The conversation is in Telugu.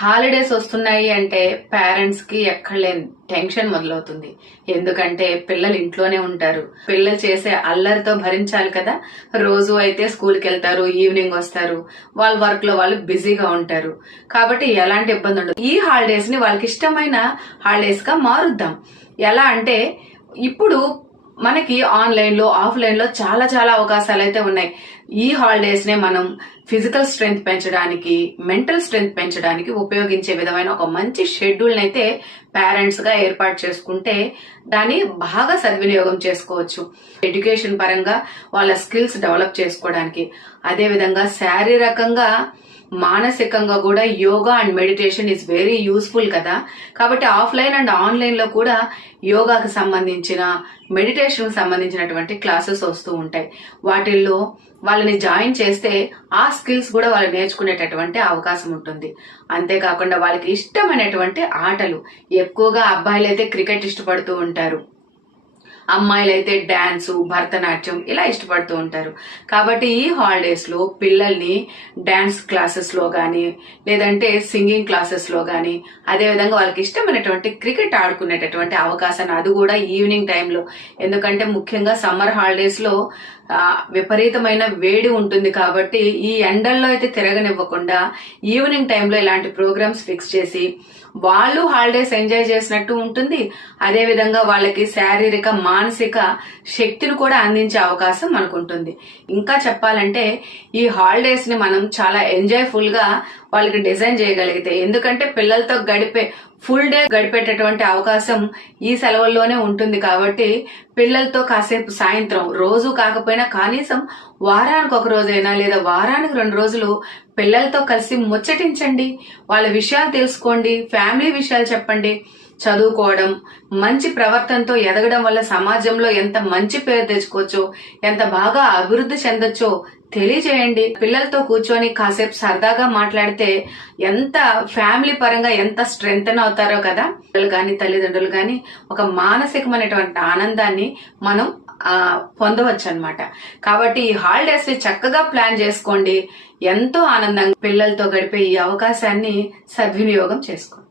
హాలిడేస్ వస్తున్నాయి అంటే పేరెంట్స్ కి ఎక్కడలేని టెన్షన్ మొదలవుతుంది. ఎందుకంటే పిల్లలు ఇంట్లోనే ఉంటారు. పిల్లలు చేసే అల్లరితో భరించాలి కదా. రోజు అయితే స్కూల్కి వెళ్తారు, ఈవినింగ్ వస్తారు, వాళ్ళ వర్క్ లో వాళ్ళు బిజీగా ఉంటారు. కాబట్టి ఎలాంటి ఇబ్బంది ఉండదు. ఈ హాలిడేస్ ని వాళ్ళకి ఇష్టమైన హాలిడేస్ గా మారుద్దాం. ఎలా అంటే ఇప్పుడు మనకి ఆన్లైన్ లో ఆఫ్లైన్ లో చాలా చాలా అవకాశాలు అయితే ఉన్నాయి. ఈ హాలిడేస్ నే మనం ఫిజికల్ స్ట్రెంగ్త్ పెంచడానికి, మెంటల్ స్ట్రెంగ్త్ పెంచడానికి ఉపయోగించే విధమైన ఒక మంచి షెడ్యూల్ అయితే పేరెంట్స్ గా ఏర్పాటు చేసుకుంటే దాన్ని బాగా సద్వినియోగం చేసుకోవచ్చు. ఎడ్యుకేషన్ పరంగా వాళ్ళ స్కిల్స్ డెవలప్ చేసుకోవడానికి, అదే విధంగా శారీరకంగా మానసికంగా కూడా yoga and meditation is very useful కదా. కాబట్టి ఆఫ్లైన్ అండ్ ఆన్లైన్ లో కూడా యోగాకి సంబంధించిన, మెడిటేషన్ సంబంధించినటువంటి క్లాసెస్ వస్తూ ఉంటాయి. వాటిల్లో వాళ్ళని జాయిన్ చేస్తే ఆ స్కిల్స్ కూడా వాళ్ళు నేర్చుకునేటటువంటి అవకాశం ఉంటుంది. అంతేకాకుండా వాళ్ళకి ఇష్టమైనటువంటి ఆటలు, ఎక్కువగా అబ్బాయిలు అయితే క్రికెట్ ఇష్టపడుతూ ఉంటారు, అమ్మాయిలైతే డాన్స్, భరతనాట్యం ఇలా ఇష్టపడుతూ ఉంటారు. కాబట్టి ఈ హాలిడేస్ లో పిల్లల్ని డాన్స్ క్లాసెస్ లో గానీ, లేదంటే సింగింగ్ క్లాసెస్ లో గానీ, అదే విధంగా వాళ్ళకి ఇష్టమైనటువంటి క్రికెట్ ఆడుకునేటటువంటి అవకాశాన్ని, అది కూడా ఈవినింగ్ టైంలో. ఎందుకంటే ముఖ్యంగా సమ్మర్ హాలిడేస్ లో విపరీతమైన వేడి ఉంటుంది కాబట్టి ఈ ఎండల్లో అయితే తిరగనివ్వకుండా ఈవినింగ్ టైంలో ఇలాంటి ప్రోగ్రామ్స్ ఫిక్స్ చేసి వాళ్ళు హాలిడేస్ ఎంజాయ్ చేసినట్టు ఉంటుంది. అదే విధంగా వాళ్ళకి శారీరక, మానసిక శక్తిని కూడా అందించే అవకాశం మనకు ఉంటుంది. ఇంకా చెప్పాలంటే ఈ హాలిడేస్ ని మనం చాలా ఎంజాయ్ఫుల్ గా వాళ్ళకి డిజైన్ చేయగలిగితే, ఎందుకంటే పిల్లలతో ఫుల్ డే గడిపేటటువంటి అవకాశం ఈ సెలవుల్లోనే ఉంటుంది. కాబట్టి పిల్లలతో కాసేపు సాయంత్రం, రోజు కాకపోయినా కనీసం వారానికి ఒక రోజైనా లేదా వారానికి 2 రోజులు పిల్లలతో కలిసి ముచ్చటించండి, వాళ్ళ విషయాలు తెలుసుకోండి, ఫ్యామిలీ విషయాలు చెప్పండి. చదువుకోవడం, మంచి ప్రవర్తనతో ఎదగడం వల్ల సమాజంలో ఎంత మంచి పేరు తెచ్చుకోవచ్చో, ఎంత బాగా అభివృద్ధి చెందొచ్చో తెలియజేయండి. పిల్లలతో కూర్చొని కాసేపు సరదాగా మాట్లాడితే ఎంత ఫ్యామిలీ పరంగా ఎంత స్ట్రెంగ్త్ అవుతారో కదా. పిల్లలు గాని, తల్లిదండ్రులు గాని ఒక మానసికమైనటువంటి ఆనందాన్ని మనం పొందవచ్చు అన్నమాట. కాబట్టి ఈ హాలిడేస్ ని చక్కగా ప్లాన్ చేసుకోండి. ఎంతో ఆనందంగా పిల్లలతో గడిపే ఈ అవకాశాన్ని సద్వినియోగం చేసుకోండి.